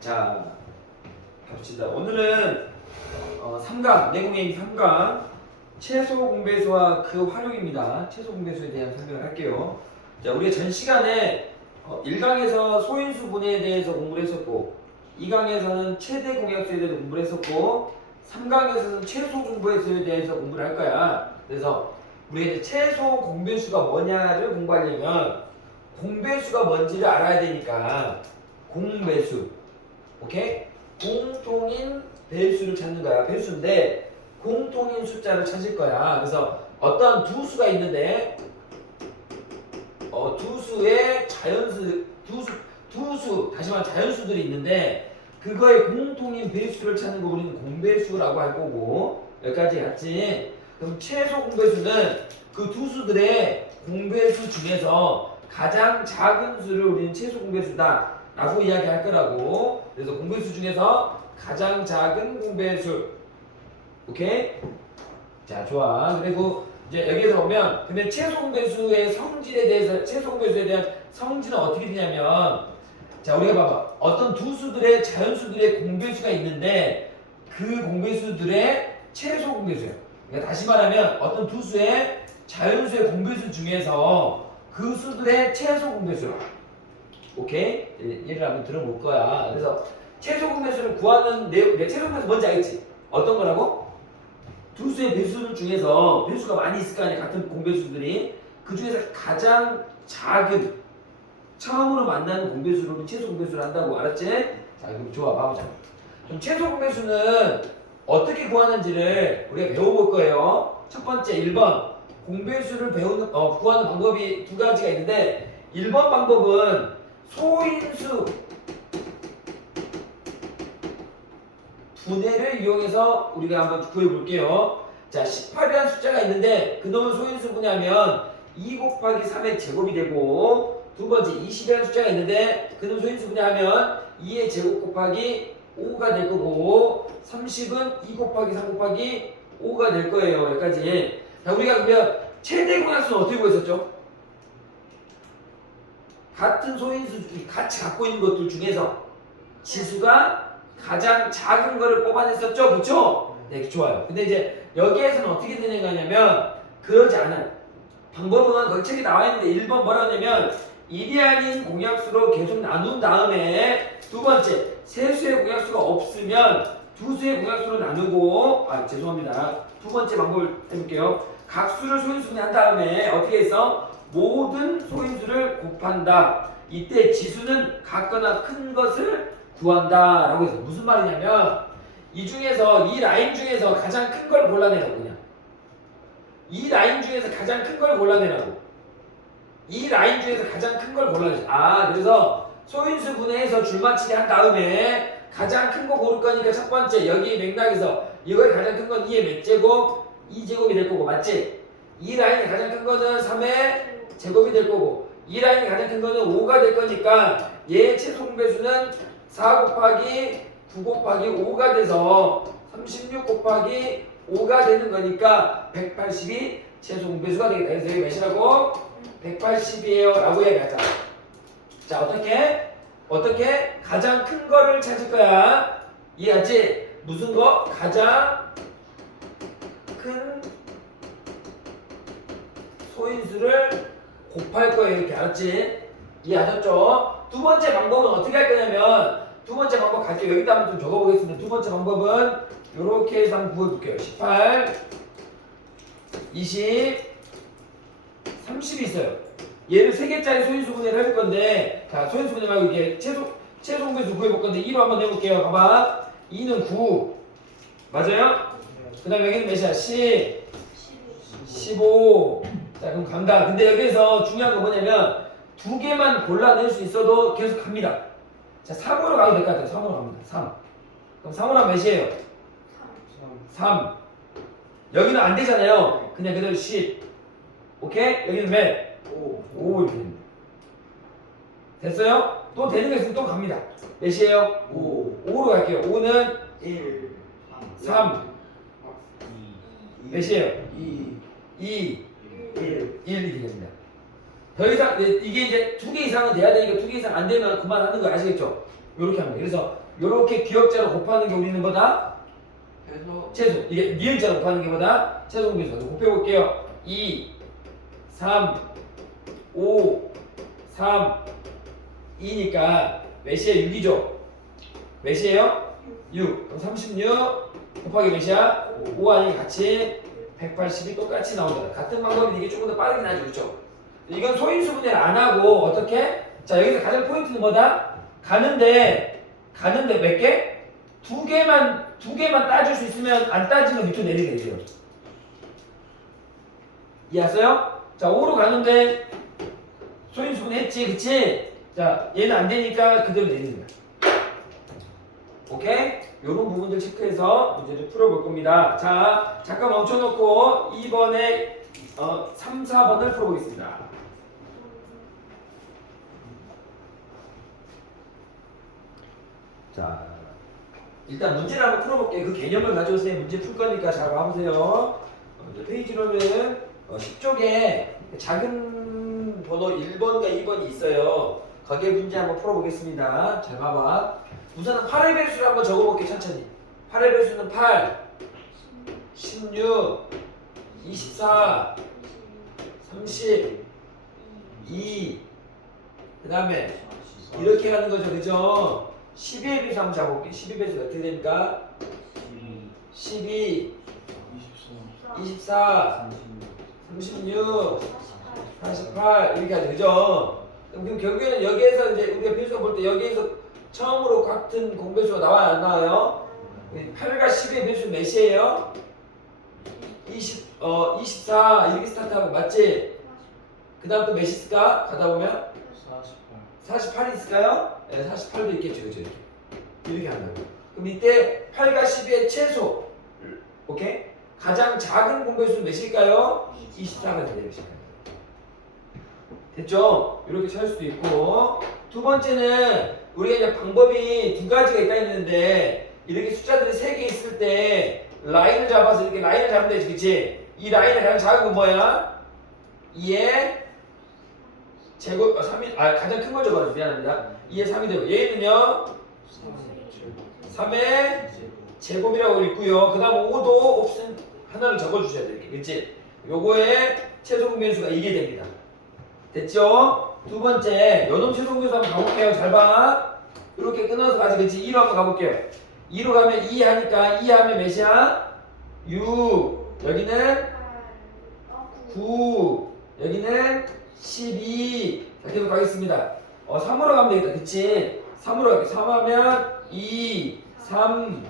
자, 갑시다. 오늘은 어, 3강, 내공의 3강 최소 공배수와 그 활용입니다. 최소 공배수에 대한 설명을 할게요. 자, 우리가 전 시간에 어, 1강에서 소인수 분해에 대해서 공부를 했었고 2강에서는 최대 공약수에 대해서 공부를 했었고 3강에서는 최소 공배수에 대해서 공부를 할 거야. 그래서 우리가 이제 최소 공배수가 뭐냐를 공부하려면 공배수가 뭔지를 알아야 되니까 공배수 오케이? 공통인 배수를 찾는 거야. 배수인데 공통인 숫자를 찾을 거야. 그래서 어떤 두 수가 있는데 어, 두 수의 자연수 두수 두수 다시 말해 자연수들이 있는데 그거의 공통인 배수를 찾는 거 우리는 공배수라고 할 거고 여기까지 갔지. 그럼 최소 공배수는 그 두 수들의 공배수 중에서 가장 작은 수를 우리는 최소 공배수다. 라고 이야기할 거라고. 그래서 공배수 중에서 가장 작은 공배수. 오케이? 자, 좋아. 그리고 이제 여기에서 보면 그러면 최소 공배수의 성질에 대해서 최소 공배수에 대한 성질은 어떻게 되냐면 자, 우리가 봐봐. 어떤 두 수들의 자연수들의 공배수가 있는데 그 공배수들의 최소 공배수예요. 그러니까 다시 말하면 어떤 두 수의 자연수의 공배수 중에서 그 수들의 최소 공배수. 오케이? 예, 얘를 한번 들어볼 거야. 그래서 최소 공배수를 구하는 내용, 내가 최소 공배수 뭔지 알겠지? 어떤 거라고? 두 수의 배수들 중에서 배수가 많이 있을 거 아니야. 같은 공배수들이. 그 중에서 가장 작은 처음으로 만나는 공배수를 최소 공배수를 한다고 알았지? 자, 그럼 좋아. 봐보자. 그럼 최소 공배수는 어떻게 구하는지를 우리가 배워볼 거예요. 첫 번째 1번 공배수를 배우는 어, 구하는 방법이 두 가지가 있는데 1번 방법은 소인수 분해를 이용해서 우리가 한번 구해 볼게요. 자, 18이라는 숫자가 있는데 그놈을 소인수 분해하면 2 곱하기 3의 제곱이 되고 두 번째 20이라는 숫자가 있는데 그놈 소인수 분해하면 2의 제곱 곱하기 5가 될 거고 30은 2 곱하기 3 곱하기 5가 될 거예요. 여기까지. 자, 우리가 그러면 최대 공약수는 어떻게 구했었죠? 같은 소인수 같이 갖고 있는 것들 중에서 지수가 가장 작은 거를 뽑아냈었죠, 그렇죠? 네, 좋아요. 근데 이제 여기에서는 어떻게 되는가냐면 그러지 않아요. 방법은 거기 책에 나와 있는데 1번 뭐라고 하냐면 일이 아닌 공약수로 계속 나눈 다음에 두 번째 세수의 공약수가 없으면 두 수의 공약수로 나누고 아 죄송합니다. 두 번째 방법을 해볼게요. 각수를 소인수분해 한 다음에 어떻게 해서 모든 소인수를 곱한다. 이때 지수는 같거나 큰 것을 구한다. 라고 해서 무슨 말이냐면 이 중에서 이 라인 중에서 가장 큰 걸 골라내라고 그냥. 이 라인 중에서 가장 큰 걸 골라내라고. 이 라인 중에서 가장 큰 걸 골라내죠. 아, 그래서 소인수 분해해서 줄맞추기 한 다음에 가장 큰 거 고를 거니까 첫 번째 여기 맥락에서 이거의 가장 큰 건 2의 몇 제곱? 2제곱이 될 거고 맞지? 이 라인의 가장 큰 거는 3의 제곱이 될 거고 이 라인의 가장 큰 거는 5가 될 거니까 얘의 최소 공배수는 4 곱하기 9 곱하기 5가 돼서 36 곱하기 5가 되는 거니까 180이 최소 공배수가 되겠다. 그래서 여기 몇이라고? 180이에요. 라고 얘기하자. 자, 어떻게? 어떻게? 가장 큰 거를 찾을 거야. 이해하지? 무슨 거? 가장 큰 소인수를 곱할 거예요. 이렇게 알았지? 이해하셨죠? 두 번째 방법은 어떻게 할 거냐면 두 번째 방법 갈게요. 여기다 한번 좀 적어보겠습니다. 두 번째 방법은 이렇게 해서 한번 구해볼게요. 18, 20, 30이 있어요. 얘를 세 개짜리 소인수 분해를 해볼 건데 자 소인수 분해 말고 이게 최소 최소 공배수 구해볼 건데 2로 한번 해볼게요. 봐봐. 2는 9 맞아요? 그 다음에 여기는 몇이야? 10 15. 자, 그럼 간다. 근데 여기서 중요한 건 뭐냐면 두 개만 골라낼 수 있어도 계속 갑니다. 자, 3으로 가도 될 것 같아요. 3으로 갑니다. 3. 그럼 3으로 하면 몇이에요? 3. 여기는 안 되잖아요. 그냥 그대로 10. 오케이? 여기는 몇? 5. 5 이렇게 됩니다. 됐어요? 또 되는 거 있으면 또 갑니다. 몇이에요? 5. 5로 갈게요. 5는 1 3. 2 몇이에요? 2 2. 1 1 이렇게 됩니다. 더 이상 네, 이게 이제 두 개 이상은 돼야 되니까 두 개 이상 안 되면 그만하는 거 아시겠죠? 요렇게 합니다. 그래서 요렇게 기억자로 곱하는 게 우리는 뭐다? 그래서 최소 이게 니은자로 곱하는 게 뭐다? 최소 공배수 곱해볼게요 2 3 5 3 2니까 몇이에요? 6이죠? 몇이에요? 6 그럼 36 곱하기 몇이야? 5 아니 같이 180이 똑같이 나오잖아 같은 방법인데 이게 조금 더 빠르긴 하죠 그렇죠? 이건 소인수 분해를 안 하고 어떻게? 자 여기서 가장 포인트는 뭐다? 가는데 가는데 몇 개? 두 개만 두 개만 따줄 수 있으면 안 따지면 밑으로 내리게 돼요. 이해하세요? 자 5로 가는데 소인수분 했지, 그치? 자 얘는 안 되니까 그대로 내리는 거야. 오케이? 요런 부분들 체크해서 문제를 풀어볼 겁니다. 자 잠깐 멈춰놓고 2번에 어, 3, 4번을 풀어보겠습니다. 자 일단 문제를 한번 풀어볼게요. 그 개념을 가져오세요. 문제 풀 거니까 잘 봐보세요. 페이지로는 어, 10쪽에 작은 번호 1번과 2번이 있어요. 거기에 문제 한번 풀어보겠습니다. 잘 봐봐. 우선은 8의 배수를 한번 적어볼게요. 천천히. 8의 배수는 8, 16, 24, 30, 2, 그 다음에 이렇게 가는 거죠. 그죠? 12의 배수 한번 잡아볼게요. 12 배수가 어떻게 됩니까? 12, 24, 36, 48 이렇게 하죠. 그죠? 그럼 결국에는 여기에서 이제 우리가 배수가 볼때 여기에서 처음으로 같은 공배수가 나와요? 안 나와요? 8과 10의 배수 몇이에요? 20, 어, 24 이렇게 스타트하고 맞지? 그 다음 또몇 있을까? 가다 보면 48 48이 있을까요? 네, 48도 있겠죠, 그죠? 이렇게. 이렇게 한다고. 그럼 이때 8과 10의 최소, 오케이? 가장 작은 공배수는 몇일까요? 24가 되는 것일까요? 됐죠? 이렇게 찾을 수도 있고 두 번째는 우리가 이제 방법이 두 가지가 있다 했는데 이렇게 숫자들이 세 개 있을 때 라인을 잡아서 이렇게 라인을 잡으면 되지, 그치? 이 라인의 가장 작은 건 뭐야? 2의 제곱, 아, 3이, 아, 가장 큰걸 적어요. 미안합니다. 2의 3이 되고 얘는요 3의 제곱이라고 있고요. 그 다음 5도 옵션 하나를 적어주셔야 돼요. 그치? 요거의 최소 공변수가 이게 됩니다. 됐죠? 두 번째, 최소 공변수 한번 가볼게요. 잘 봐. 이렇게 끊어서 가지, 그치? 2로 한번 가볼게요. 2로 가면 2 하니까 2 하면 몇이야? 6. 여기는 9. 여기는 12. 자, 계속 가겠습니다. 어, 3으로 가면 되겠다. 그치? 3으로 갈게요. 3 하면 2, 3,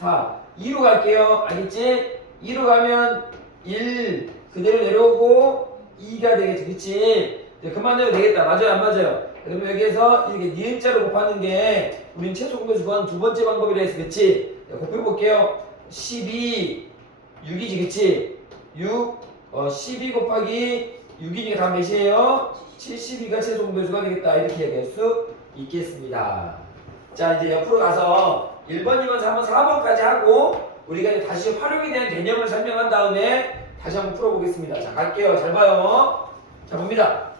4. 2로 갈게요. 알겠지? 2로 가면 1. 그대로 내려오고 2가 되겠지. 그치? 이제 그만해도 되겠다. 맞아요? 안 맞아요? 그러면 여기에서 이렇게 니은자로 곱하는 게 우린 최소 공배수 구하는 두 번째 방법이라 해서 그치? 자, 곱해볼게요. 12, 6이지. 그치? 6, 어, 12 곱하기 6이니까 다 몇이에요? 72가 최소 공배수가 되겠다. 이렇게 얘기할 수 있겠습니다. 자, 이제 옆으로 가서 1번, 2번, 3번, 4번까지 하고 우리가 이제 다시 활용에 대한 개념을 설명한 다음에 다시 한번 풀어보겠습니다. 자, 갈게요. 잘 봐요. 자, 봅니다.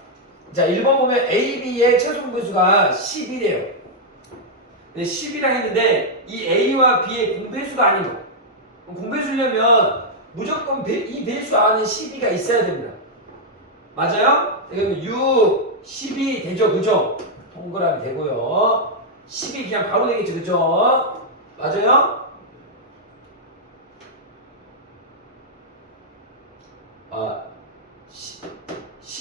자, 1번 보면 A, B의 최소 공배수가 10이래요. 근데 10이라 했는데 이 A와 B의 공배수가. 그럼 공배수려면 무조건 배- 이 배수 안에 12가 있어야 됩니다. 맞아요? 그러면 6, 12 되죠, 그죠? 동그라미 되고요. 10이 그냥 바로 되겠죠, 그죠? 맞아요? 아,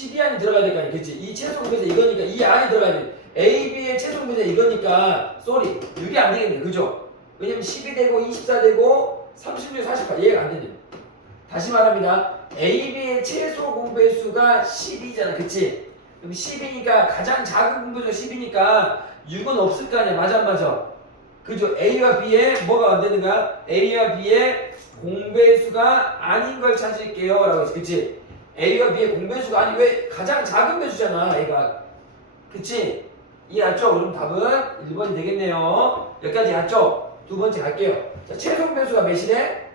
10이 안에 들어가야 될 거 아니야, 그치? 이 최소 분배 이거니까 이 안에 들어가야 돼. A, B의 최소 분배 이거니까, 쏘리, 6이 안 되겠네, 그죠? 왜냐면 10이 되고 24 되고 36, 48 이해가 안 되네. 다시 말합니다. A, B의 최소 공배수가 10이잖아. 그치? 그럼 10이니까 가장 작은 공배수가 10이니까 6은 없을 거 아니야. 맞아, 안 맞아? 그죠? A와 B의 뭐가 안 되는가? A와 B의 공배수가 아닌 걸 찾을게요. 라고 했지. 그치? A와 B의 공배수가 아니, 왜 가장 작은 배수잖아. A가. 그치? 이해했죠? 그럼 답은 1번이 되겠네요. 여기까지 했죠? 두 번째 갈게요. 자, 최소 공배수가 몇이래?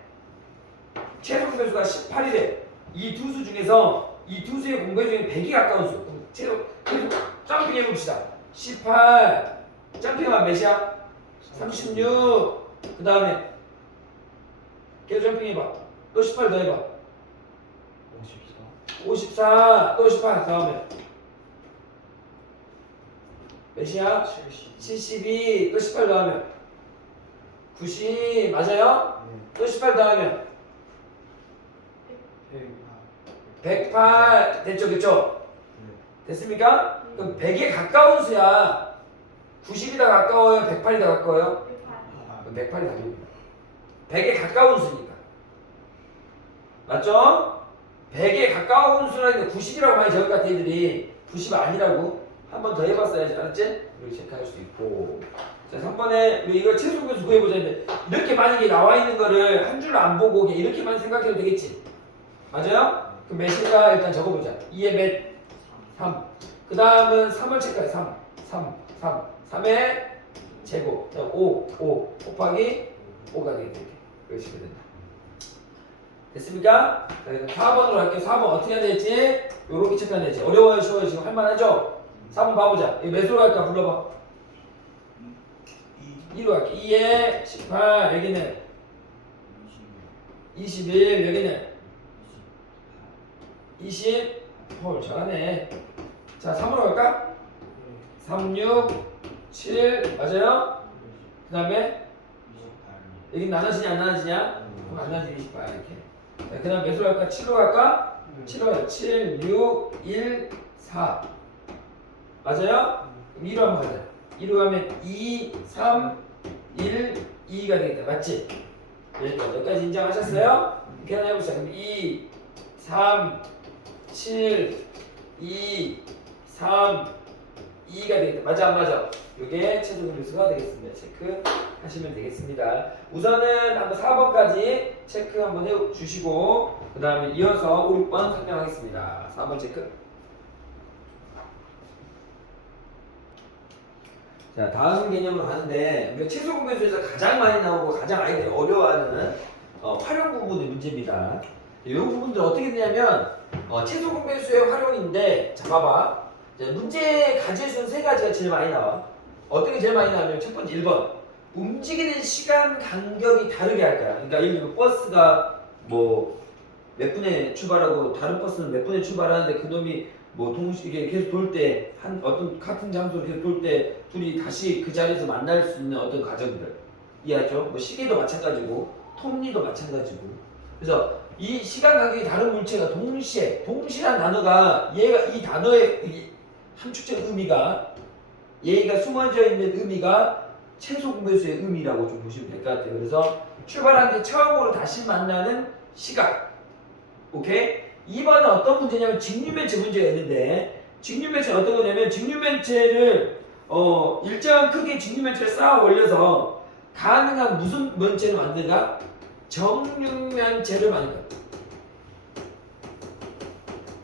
최소 공배수가 18이래. 이 두 수 중에서 이 두 수의 공배 중에 100이 가까운 수. 계속 점핑 해봅시다 18 점핑하면 몇이야? 36 그 다음에 계속 점핑 해봐 또 18 더 해봐 54 54또18 다음에 몇이야? 70 72 또 18 더하면 90 맞아요? 네또18 더하면 100 108 됐죠 그쵸? 됐습니까? 그럼 100에 가까운 수야 90이다 가까워요? 108이다 가까워요? 그럼 108이 답입니다 100에 가까운 수니까 맞죠? 100에 가까운 수라니까 90이라고 많이 적을 것 같아 애들이 90 아니라고 한 번 더 해봤어야지 알았지? 이렇게 체크할 수 있고 자 3번에 우리 이거 최소분수 구해보자 했는데 이렇게 만약에 나와 있는 거를 한 줄 안 보고 이렇게만 생각해도 되겠지 맞아요? 그럼 몇일까 일단 적어보자 2에 몇? 3. 그 다음은 3을 체크해. 3. 3. 3. 3의 제곱. 5. 5. 곱하기 5가 되겠다. 이렇게. 이렇게 된다. 됐습니까? 자, 그럼 4번으로 할게요. 4번 어떻게 해야 될지 요렇게 체크해야 될지. 어려워요? 쉬워요? 지금 할만하죠? 4번 봐보자. 이거 몇으로 갈까? 불러봐. 2로 갈게. 2에 18. 여기는 21. 여기는 20. 헐, 잘하네. 자, 3으로 갈까? 3, 6, 7. 맞아요? 그 다음에 여기 나눠지냐 안 나눠지냐? 그럼 안 나눠지면 28 이렇게. 자, 그 다음 몇으로 갈까? 7로 갈까? 7로 가요. 7, 6, 1, 4. 맞아요? 그럼 2로 한번 가자. 2로 가면 2, 3, 1, 2가 되겠다. 맞지? 여기까지, 여기까지 인정하셨어요? 하나 해봅시다. 그럼 2, 3, 7, 2, 3, 2가 되겠다. 맞아, 안 맞아? 이게 최종 분수가 되겠습니다. 체크 하시면 되겠습니다. 우선은 한번 4번까지 체크 한번 해 주시고, 그 다음에 이어서 5, 6번 설명하겠습니다. 4번 체크. 자, 다음 개념으로 가는데, 우리가 최소 공배수에서 가장 많이 나오고 가장 아이들이 어려워하는 어, 활용 부분의 문제입니다. 이 부분들 어떻게 되냐면, 어, 최소 공배수의 활용인데, 자, 봐봐. 문제 가지수는 세 가지가 제일 많이 나와. 어떻게 제일 많이 나오냐면, 첫 번째 1번. 움직이는 시간 간격이 다르게 할 거야. 그러니까 예를 들면 버스가 뭐 몇 분에 출발하고 다른 버스는 몇 분에 출발하는데 그놈이 뭐 동시 이게 계속 돌 때 한 어떤 같은 장소로 계속 돌 때 둘이 다시 그 자리에서 만날 수 있는 어떤 과정들 이해하죠? 뭐 시계도 마찬가지고 톱니도 마찬가지고 그래서 이 시간 간격이 다른 물체가 동시에 동시란 단어가 얘가 이 단어의 이 함축적 의미가 얘가 숨어져 있는 의미가 최소 공배수의 의미라고 좀 보시면 될 것 같아요. 그래서 출발한 뒤 처음으로 다시 만나는 시각. 오케이? 2번은 어떤 문제냐면 직류면체 문제가 있는데 직류면체는 어떤 거냐면 직류면체를 어, 일정한 크기의 직류면체를 쌓아 올려서 가능한 무슨 면체를 만든가? 정육면체를 만든다.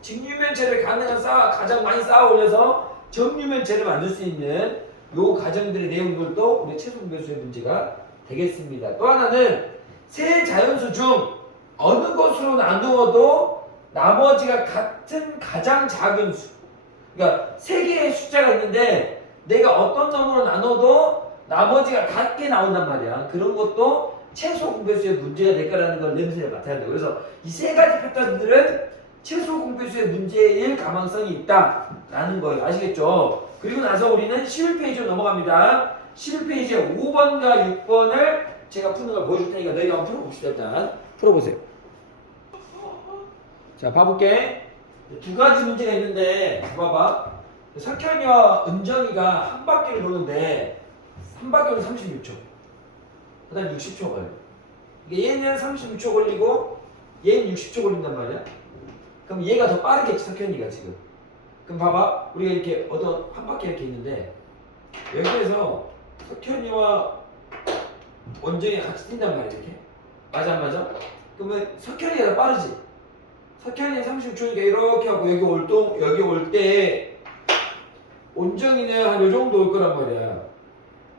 직류면체를 가능한 쌓아 가장 많이 쌓아 올려서 정류면체를 만들 수 있는 요 과정들의 내용들도 우리 최소 공배수의 문제가 되겠습니다. 또 하나는 세 자연수 중 어느 것으로 나누어도 나머지가 같은 가장 작은 수. 그러니까 세 개의 숫자가 있는데 내가 어떤 놈으로 나눠도 나머지가 같게 나온단 말이야. 그런 것도 최소 공배수의 문제가 될 거라는 걸 냄새를 맡아야 돼요. 그래서 이 세 가지 패턴들은 최소 공배수의 문제일 가망성이 있다라는 거예요. 아시겠죠? 그리고 나서 우리는 11페이지로 넘어갑니다. 11페이지에 5번과 6번을 제가 푸는 걸 보여줄 테니까 너희가 한번 풀어봅시다. 일단 풀어보세요. 자, 봐볼게. 두 가지 문제가 있는데, 봐봐. 석현이와 은정이가 한 바퀴를 도는데, 한 바퀴는 36초. 그 다음 60초 걸려. 이게 얘는 36초 걸리고, 얘는 60초 걸린단 말이야. 그럼 얘가 더 빠르겠지, 석현이가 지금. 그럼 봐봐. 우리가 이렇게 어떤 한 바퀴 이렇게 있는데, 여기에서 석현이와 원정이가 같이 뛴단 말이야, 이렇게. 맞아, 안 맞아? 그러면 석현이가 더 빠르지? 석현이 30초니까 이렇게 하고 여기 올 동, 여기 올 때, 온정이는 한 요 정도 올 거란 말이야.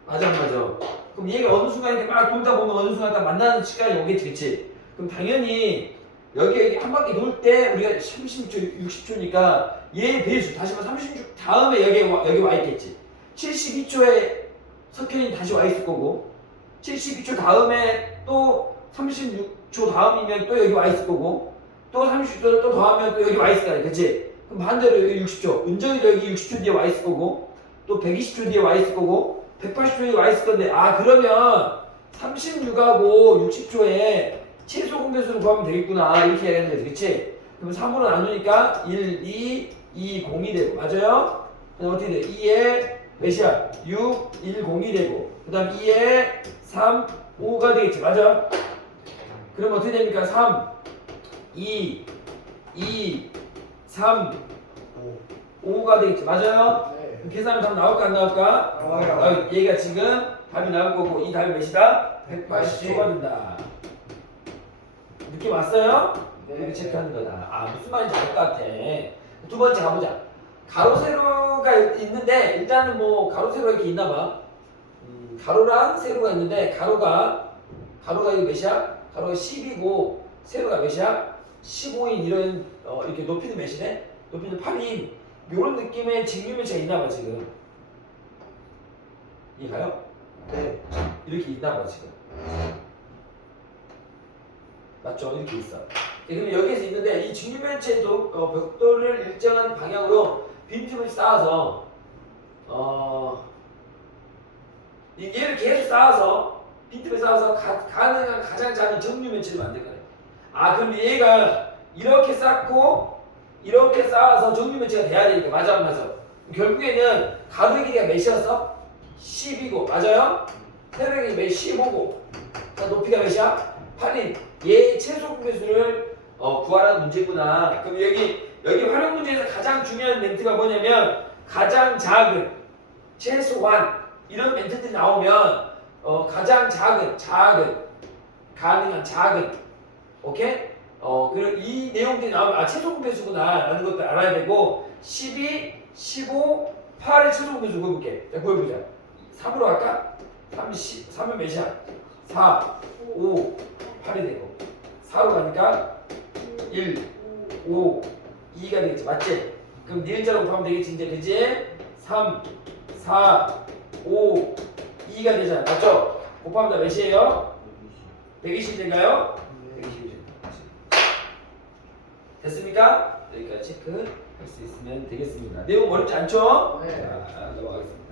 맞아, 안 맞아? 그럼 얘가 어느 순간 이렇게 막 돌다 보면 어느 순간 딱 만나는 시간이 오겠지, 그치? 그럼 당연히 여기, 여기 한 바퀴 돌 때 우리가 30초, 60초니까 얘 배수 다시 한번 36 다음에 여기 와, 여기 와 있겠지. 72초에 석현이 다시 와 있을 거고 72초 다음에 또 36초 다음이면 또 여기 와 있을 거고 또 30초를 또 더하면 또 여기 와 있을 거야. 그치? 그럼 반대로 여기 60초. 은정이도 여기 60초 뒤에 와 있을 거고 또 120초 뒤에 와 있을 거고 180초 뒤에 와 있을 건데 아 그러면 36하고 60초에 최소 공배수를 구하면 되겠구나 이렇게 얘기하는 거지 그치? 그럼 3으로 나누니까 1, 2, 2, 0이 되고 맞아요? 그다음 어떻게 돼? 2에 몇이야? 6, 1, 0이 되고 그 다음 2에 3, 5가 되겠지 맞아? 그럼 어떻게 됩니까? 3, 2, 2, 3, 5가 되겠지 맞아요? 네. 그럼 계산하면 답 나올까 안 나올까? 나와요. 아, 얘가 지금 답이 나올 거고 이 답이 몇이다? 180. 180초가 된다 느낌 왔어요? 네. 이렇게 체크하는 거다. 아 무슨 말인지 알 것 같아. 두 번째 가보자. 가로 세로가 있는데 일단은 뭐 가로 세로가 이렇게 있나 봐. 음, 가로랑 세로가 있는데 가로가 가로가 이거 몇이야? 가로가 10이고 세로가 몇이야? 15인 이런 어, 이렇게 높이는 몇이네? 높이는 8인 이런 느낌의 직류면체가 있나 봐 지금. 이해가요? 네. 이렇게 있나 봐 지금. 맞죠? 이렇게 있어. 네, 그럼 여기에서 있는데 이 직류면체도 어, 벽돌을 일정한 방향으로 빈틈을 쌓아서 어 이- 얘를 계속 쌓아서 빈틈을 쌓아서 가, 가능한 가장 작은 정류면체를 만들 거예요. 아 그럼 얘가 이렇게 쌓고 이렇게 쌓아서 정류면체가 돼야 되니까 맞아 안 맞아? 결국에는 가로의 길이가 몇이었어? 10이고 맞아요? 세로의 길이 몇 15고 자, 높이가 몇이야? 8인 얘 최소 공배수를 어, 구하라는 문제구나. 그럼 여기 여기 활용 문제에서 가장 중요한 멘트가 뭐냐면 가장 작은 최소한 이런 멘트들이 나오면 어, 가장 작은 작은 가능한 작은 오케이? 어, 그리고 이 내용들이 나오면 아 최소 공배수구나라는 것도 알아야 되고 12, 15, 8의 최소 공배수 구해볼게. 자 구해보자. 3으로 할까? 30, 3은 몇이야? 4, 5, 8이 되고 4로 가니까 1, 5, 2가 되겠지 맞지? 그럼 네 글자로 곱하면 되겠지 이제 그지? 3, 4, 5, 2가 되잖아 맞죠? 곱하면 다 몇이에요? 120인가요? 120이죠 됐습니까? 여기까지 체크할 수 있으면 되겠습니다 내용 어렵지 않죠? 네. 자 넘어가겠습니다